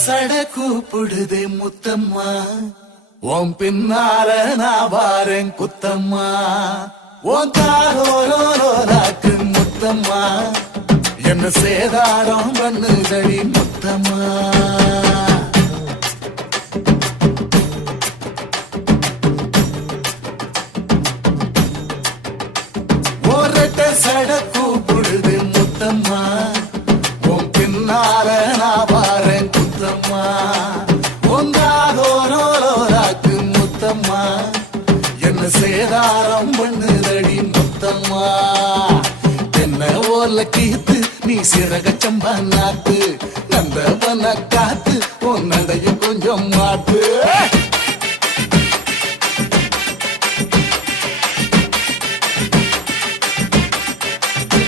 சட கூப்பிடுதே முத்தம்மா, உன் பின்னால நான் வாரேன் குத்தம்மா, உன் காரோராக்கு முத்தம்மா, என்ன சேதாரம் பண்ணுதடி முத்தம்மா. சட கூப்பிடுது முத்தம்மா, உன் பின்னால நான் வாரேன் குத்தம்மா, உங்காதோராக்கு முத்தம்மா, என்ன சேதாரம் பண்ணுதடி முத்தம்மா. என்ன ஓல கீத்து நீ சிறக சம்பா நாத்து, நந்தவன காத்து உன் நடைய கொஞ்சம் மாத்து.